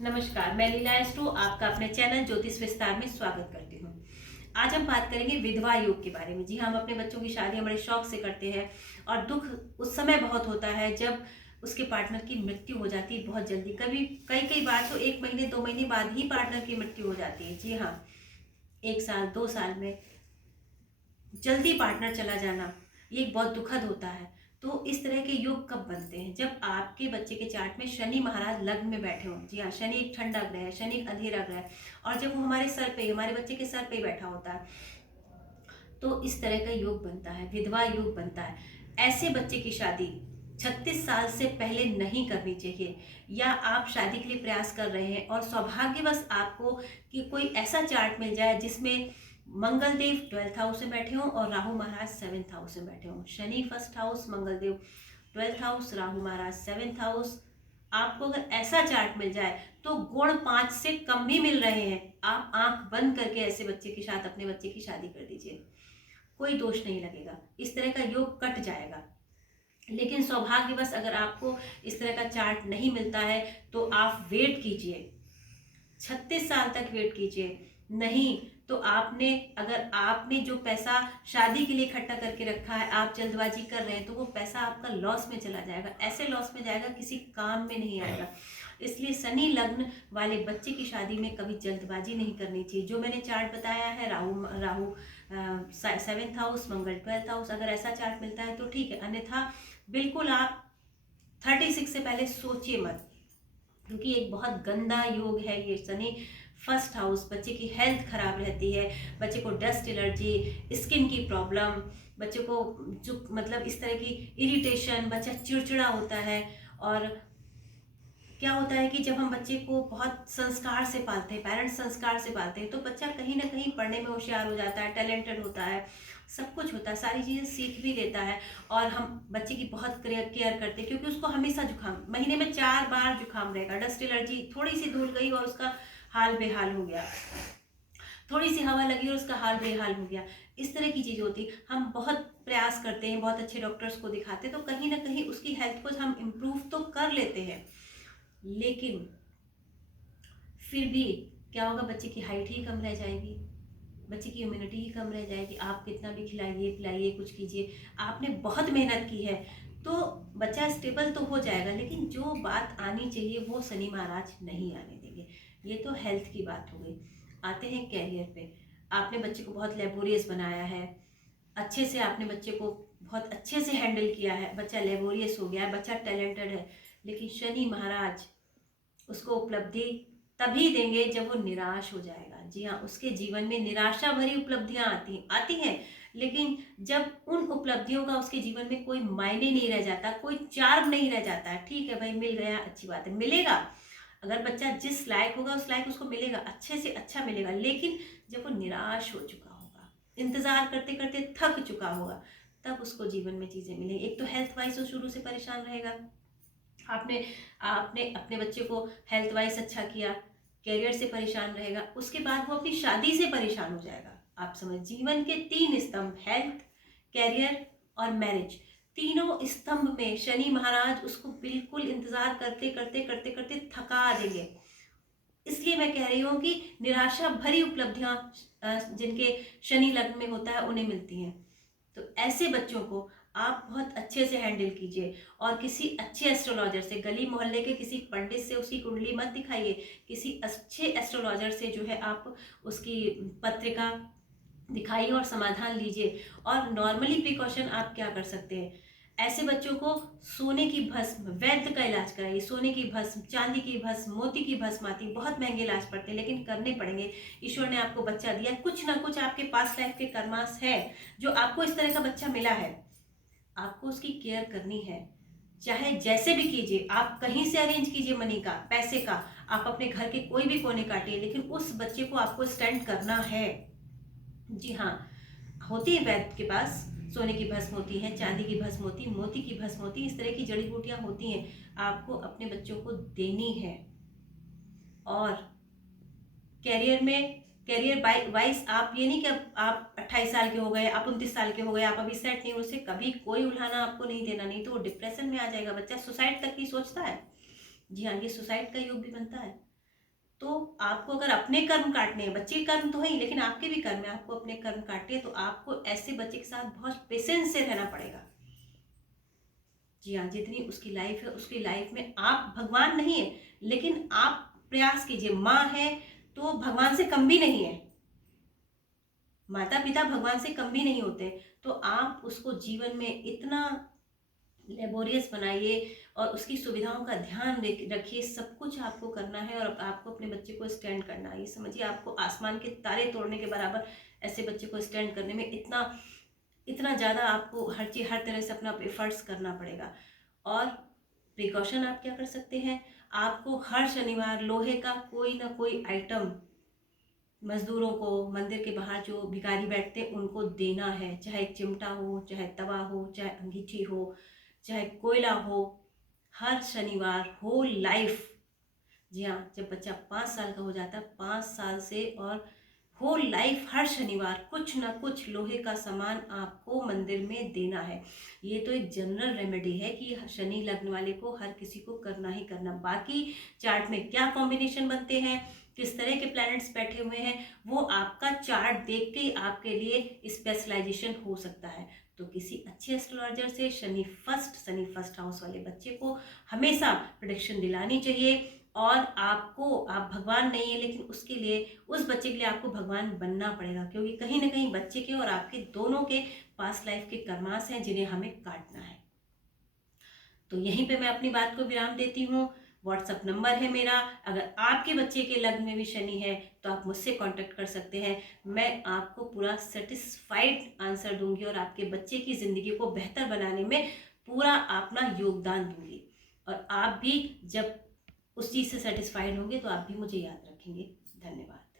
नमस्कार, मैं लीला एस्ट्रो आपका अपने चैनल ज्योतिष विस्तार में स्वागत करती हूँ। आज हम बात करेंगे विधवा योग के बारे में। जी हाँ, हम अपने बच्चों की शादी बड़े शौक से करते हैं और दुख उस समय बहुत होता है जब उसके पार्टनर की मृत्यु हो जाती है बहुत जल्दी। कभी कई कई बार तो 1 महीने 2 महीने बाद ही पार्टनर की मृत्यु हो जाती है। जी हाँ, 1 साल 2 साल में जल्दी पार्टनर चला जाना ये बहुत दुखद होता है। तो इस तरह के योग कब बनते हैं? जब आपके बच्चे के चार्ट में शनि महाराज लग्न में बैठे हों। जी हाँ, शनि एक ठंडा ग्रह है, शनि एक अंधेरा ग्रह है और जब वो हमारे सर पे, हमारे बच्चे के सर पे बैठा होता है, तो इस तरह का योग बनता है, विधवा योग बनता है। ऐसे बच्चे की शादी 36 साल से पहले नहीं करनी चाहिए। या आप शादी के लिए प्रयास कर रहे हैं और सौभाग्यवश आपको कि कोई ऐसा चार्ट मिल जाए जिसमें मंगल देव 12th हाउस में बैठे हों और राहु महाराज 7th हाउस में बैठे हों। शनि 1st हाउस, मंगल देव 12th हाउस, राहु महाराज 7th हाउस। आपको अगर ऐसा चार्ट मिल जाए तो गुण 5 से कम भी मिल रहे हैं, आप आंख बंद करके ऐसे बच्चे के साथ अपने बच्चे की शादी कर दीजिए, कोई दोष नहीं लगेगा। इस तरह का योग कट जाएगा। लेकिन सौभाग्यवश अगर आपको इस तरह का चार्ट नहीं मिलता है तो आप वेट कीजिए, 36 साल तक वेट कीजिए। नहीं तो अगर आपने जो पैसा शादी के लिए इकट्ठा करके रखा है, आप जल्दबाजी कर रहे हैं तो वो पैसा आपका लॉस में चला जाएगा। ऐसे लॉस में जाएगा, किसी काम में नहीं आएगा। इसलिए शनि लग्न वाले बच्चे की शादी में कभी जल्दबाजी नहीं करनी चाहिए। जो मैंने चार्ट बताया है, राहु राहु 7th हाउस, मंगल 12th हाउस, अगर ऐसा चार्ट मिलता है तो ठीक है, अन्यथा बिल्कुल आप 36 से पहले सोचिए मत, क्योंकि एक बहुत गंदा योग है ये शनि 1st हाउस। बच्चे की हेल्थ खराब रहती है, बच्चे को डस्ट एलर्जी, स्किन की प्रॉब्लम, बच्चे को जो मतलब इस तरह की इरिटेशन, बच्चा चिड़चिड़ा होता है। और क्या होता है कि जब हम बच्चे को बहुत संस्कार से पालते हैं, पेरेंट्स संस्कार से पालते हैं, तो बच्चा कहीं ना कहीं पढ़ने में होशियार हो जाता है, टैलेंटेड होता है, सब कुछ होता है, सारी चीज़ें सीख भी लेता है। और हम बच्चे की बहुत केयर करते हैं, क्योंकि उसको हमेशा जुकाम, महीने में 4 बार जुकाम रहेगा, डस्ट एलर्जी, थोड़ी सी धूल गई और उसका हाल बेहाल हो गया, थोड़ी सी हवा लगी और उसका हाल बेहाल हो गया। इस तरह की चीज़ होती। हम बहुत प्रयास करते हैं, बहुत अच्छे डॉक्टर्स को दिखाते हैं, तो कहीं ना कहीं उसकी हेल्थ को हम इम्प्रूव तो कर लेते हैं, लेकिन फिर भी क्या होगा, बच्चे की हाइट ही कम रह जाएगी, बच्चे की इम्यूनिटी ही कम रह जाएगी। आप कितना भी खिलाइए पिलाइए कुछ कीजिए, आपने बहुत मेहनत की है तो बच्चा स्टेबल तो हो जाएगा, लेकिन जो बात आनी चाहिए वो शनि महाराज नहीं आने देंगे। ये तो हेल्थ की बात हो गई। आते हैं कैरियर पे। आपने बच्चे को बहुत लेबोरियस बनाया है, अच्छे से आपने बच्चे को बहुत अच्छे से हैंडल किया है, बच्चा लेबोरियस हो गया है, बच्चा टैलेंटेड है, लेकिन शनि महाराज उसको उपलब्धि तभी देंगे जब वो निराश हो जाएगा। जी हाँ, उसके जीवन में निराशा भरी उपलब्धियां आती हैं, लेकिन जब उन उपलब्धियों का उसके जीवन में कोई मायने नहीं रह जाता, कोई चार्म नहीं रह जाता है। ठीक है भाई, मिल गया, अच्छी बात है, मिलेगा। अगर बच्चा जिस लायक होगा उस लायक उसको मिलेगा, अच्छे से अच्छा मिलेगा। लेकिन जब वो निराश हो चुका होगा, इंतजार करते करते थक चुका होगा, तब उसको जीवन में चीजें मिलेंगी। एक तो हेल्थ वाइज वो शुरू से परेशान रहेगा। आपने आपने अपने बच्चे को हेल्थ वाइज अच्छा किया, कैरियर से परेशान रहेगा, उसके बाद वो अपनी शादी से परेशान हो जाएगा। आप समझ, जीवन के 3 स्तंभ, हेल्थ, कैरियर और मैरिज, तीनों स्तंभ में शनि महाराज उसको बिल्कुल इंतजार करते करते करते करते थका देंगे। इसलिए मैं कह रही हूँ कि निराशा भरी उपलब्धियां जिनके शनि लग्न में होता है उन्हें मिलती हैं। तो ऐसे बच्चों को आप बहुत अच्छे से हैंडल कीजिए और किसी अच्छे एस्ट्रोलॉजर से, गली मोहल्ले के किसी पंडित से उसकी कुंडली मत दिखाइए, किसी अच्छे एस्ट्रोलॉजर से जो है आप उसकी पत्रिका दिखाइए और समाधान लीजिए। और नॉर्मली प्रिकॉशन आप क्या कर सकते हैं, ऐसे बच्चों को सोने की भस्म, वैद्य का इलाज कराइए। सोने की भस्म, चांदी की भस्म, मोती की भस्म आती, बहुत महंगे इलाज पड़ते हैं, लेकिन करने पड़ेंगे। ईश्वर ने आपको बच्चा दिया, कुछ ना कुछ आपके पास लाइफ के कर्मास है जो आपको इस तरह का बच्चा मिला है, आपको उसकी केयर करनी है। चाहे जैसे भी कीजिए, आप कहीं से अरेंज कीजिए, मनी का, पैसे का, आप अपने घर के कोई भी कोने काटिए, लेकिन उस बच्चे को आपको स्टैंड करना है। जी हाँ, होती है वैद्य के पास, सोने की भस्म होती है, चांदी की भस्म होती है, मोती की भस्म होती है, इस तरह की जड़ी बूटियां होती हैं, आपको अपने बच्चों को देनी है। और कैरियर में, कैरियर वाइज आप ये नहीं कि आप 28 साल के हो गए, आप 29 साल के हो गए, आप अभी सेट नहीं, उससे कभी कोई उल्हाना आपको नहीं देना, नहीं तो वो डिप्रेशन में आ जाएगा, बच्चा सुसाइड तक की सोचता है। जी हाँ, ये सुसाइड का योग भी बनता है। तो आपको अगर अपने कर्म काटने हैं, बच्चे के कर्म तो है ही लेकिन आपके भी कर्म है, आपको अपने कर्म काटने हैं, तो आपको ऐसे बच्चे के साथ बहुत पेशेंस से रहना पड़ेगा। जी हाँ, जितनी उसकी लाइफ है, उसकी लाइफ में आप भगवान नहीं है, लेकिन आप प्रयास कीजिए। माँ है तो भगवान से कम भी नहीं है, माता पिता भगवान से कम भी नहीं होते। तो आप उसको जीवन में इतना लेबोरियस बनाइए और उसकी सुविधाओं का ध्यान रखिए। सब कुछ आपको करना है और आपको अपने बच्चे को स्टैंड करना है। ये समझिए आपको आसमान के तारे तोड़ने के बराबर ऐसे बच्चे को स्टैंड करने में इतना इतना ज़्यादा आपको हर चीज़ हर तरह से अपना एफर्ट्स करना पड़ेगा। और प्रिकॉशन आप क्या कर सकते हैं, आपको हर शनिवार लोहे का कोई ना कोई आइटम मजदूरों को, मंदिर के बाहर जो भिखारी बैठते हैं उनको देना है। चाहे चिमटा हो, चाहे तवा हो, चाहे अंगीठी हो, चाहे कोयला हो। हर शनिवार होल लाइफ, जी हाँ, जब बच्चा 5 साल का हो जाता है, 5 साल से और होल लाइफ हर शनिवार कुछ ना कुछ लोहे का सामान आपको मंदिर में देना है। ये तो एक जनरल रेमेडी है कि शनि लग्न वाले को हर किसी को करना ही करना। बाकी चार्ट में क्या कॉम्बिनेशन बनते हैं, किस तरह के प्लैनेट्स बैठे हुए हैं, वो आपका चार्ट देख के ही आपके लिए स्पेशलाइजेशन हो सकता है। तो किसी अच्छे एस्ट्रोलॉजर से शनि फर्स्ट हाउस वाले बच्चे को हमेशा प्रेडिक्शन दिलानी चाहिए। और आप भगवान नहीं है, लेकिन उसके लिए, उस बच्चे के लिए आपको भगवान बनना पड़ेगा, क्योंकि कहीं ना कहीं बच्चे के और आपके दोनों के पास्ट लाइफ के कर्मास हैं जिन्हें हमें काटना है। तो यहीं पे मैं अपनी बात को विराम देती हूँ। व्हाट्सअप नंबर है मेरा, अगर आपके बच्चे के लग्न में भी शनि है तो आप मुझसे कांटेक्ट कर सकते हैं। मैं आपको पूरा सेटिस्फाइड आंसर दूंगी और आपके बच्चे की ज़िंदगी को बेहतर बनाने में पूरा अपना योगदान दूंगी। और आप भी जब उस चीज़ से सेटिस्फाइड होंगे तो आप भी मुझे याद रखेंगे। धन्यवाद।